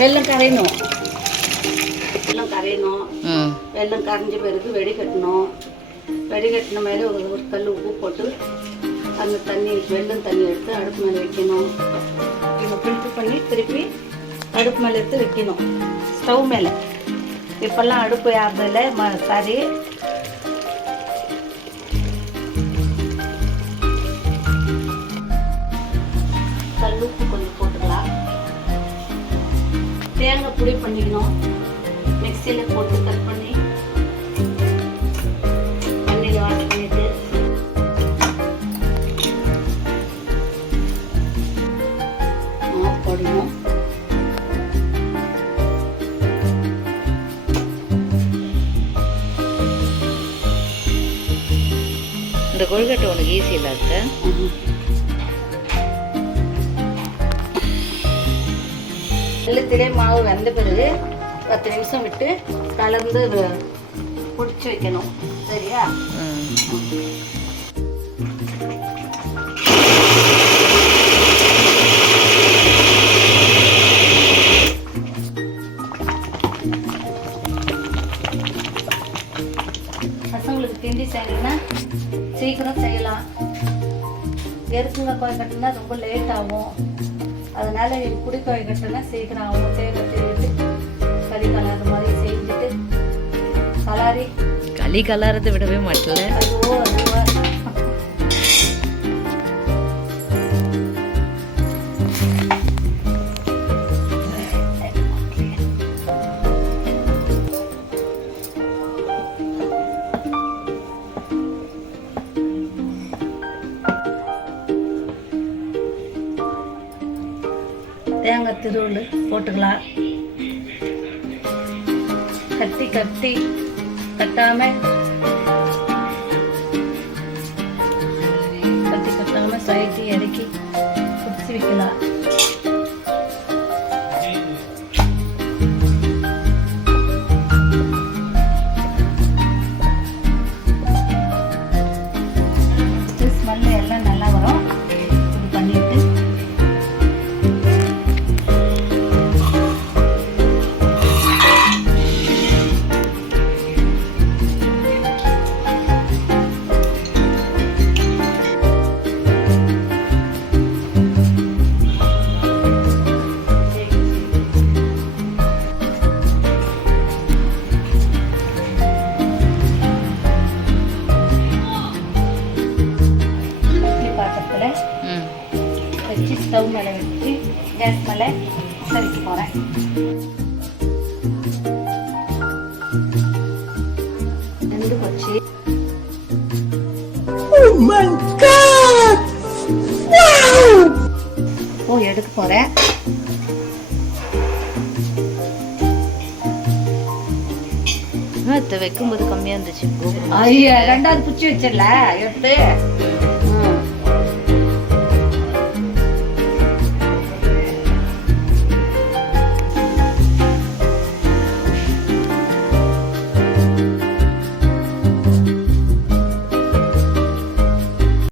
வெல்லம் கரையணும். வெல்லம் கரைஞ்ச பிறகு வெடிகட்டணும். வெடிகட்டின மேலே ஒரு கல் உப்பு போட்டு அந்த தண்ணி வெல்லம் தண்ணி எடுத்து அடுப்பு மேலே வைக்கணும். இதை ஃபில்ட்ரு பண்ணி திருப்பி அடுப்பு மேலே எடுத்து வைக்கணும், ஸ்டவ் மேலே. இப்போல்லாம் அடுப்பு யாருதில்ல சரி. கல் உப்பு கொஞ்சம் போட்டுக்கலாம். தேங்காய் பொடி பண்ணிக்கணும். மிக்சியில் போட்டு கட் பண்ணி தண்ணியில் வாஷ் பண்ணிட்டு போடணும். இந்த கொழுக்கட்டை உனக்கு ஈஸி இல்லாத வெள்ளத்திலே மாவு வெந்த பிறகு 10 நிமிஷம் விட்டு கலந்து பிடிச்சி வைக்கணும். சரியா? பசங்களுக்கு கிண்டி செய்யணும்னா சீக்கிரம் செய்யலாம். எருக்குங்க கொழுக்கட்டைனா ரொம்ப லேட் ஆகும். அதனால புடி கொழுக்கட்டைனா சீக்கிரம் ஆகும். செய்யறது களி கலர் மாதிரி செஞ்சுட்டு கலாரி களி கலரத்தை விடவே மாட்டல. ஐயோ அதுவா தேங்காய் திருவுள் போட்டுக்கலாம். கட்டி கட்டாம சைட்டி இறக்கி குடிச்சு வைக்கலாம். ஸ்மெல் எல்லாம் நல்லா வரும். இது பண்ணிட்டு வச்சு ஸ்டவ் மேலே வச்சு கேஸ் மேலே சரிக்க போகிறேன். ரெண்டு வச்சு எடுக்க போகிறேன். வைக்கும்போது கம்மியாக இருந்துச்சு. ஐயா ரெண்டாவது குச்சி வச்சிடல எடுத்து